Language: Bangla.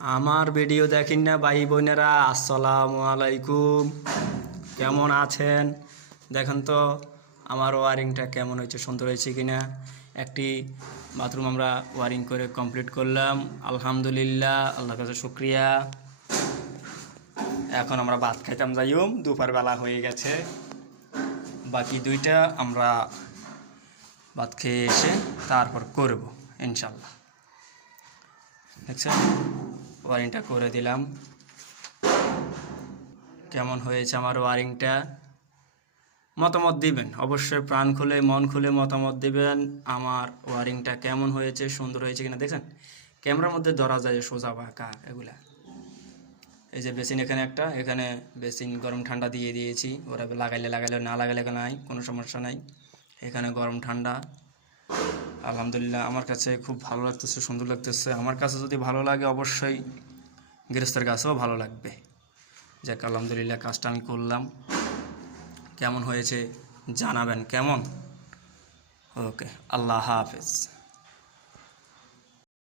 আমার ভিডিও দেখেন না ভাই বোনেরা, আসসালামু আলাইকুম। কেমন আছেন? দেখেন তো আমার ওয়ারিংটা কেমন হয়েছে, সুন্দর হয়েছে কিনা। একটি বাথরুম আমরা ওয়ারিং করে কমপ্লিট করলাম, আলহামদুলিল্লাহ, আল্লাহর কাছে শুক্রিয়া। এখন আমরা ভাত খাইতাম যাইম, দুপুর বেলা হয়ে গেছে। বাকি দুইটা আমরা ভাত খেয়ে এসে তারপর করব ইনশাল্লাহ। দেখছেন, ওয়ারিংটা করে দিলাম। কেমন হয়েছে আমার ওয়ারিংটা মতামত দিবেন, অবশ্যই প্রাণ খুলে মন খুলে মতামত দিবেন। আমার ওয়ারিংটা কেমন হয়েছে, সুন্দর হয়েছে কিনা। দেখছেন ক্যামেরার মধ্যে ধরা যায় সোজা বাঁকা এগুলা। এই যে বেসিন এখানে একটা, এখানে বেসিন গরম ঠান্ডা দিয়ে দিয়েছি। ওরা লাগাইলে লাগাইলে, না লাগাইলে নাই, কোনো সমস্যা নাই। এখানে গরম ঠান্ডা, আলহামদুলিল্লাহ আমার কাছে খুব ভালো লাগতেছে, সুন্দর লাগতেছে। আমার কাছে যদি ভালো লাগে অবশ্যই গৃহস্থের কাছেও ভালো লাগবে। যাক আলহামদুলিল্লাহ, কাজটা আমি করলাম। কেমন হয়েছে জানাবেন কেমন। ওকে, আল্লাহ হাফেজ।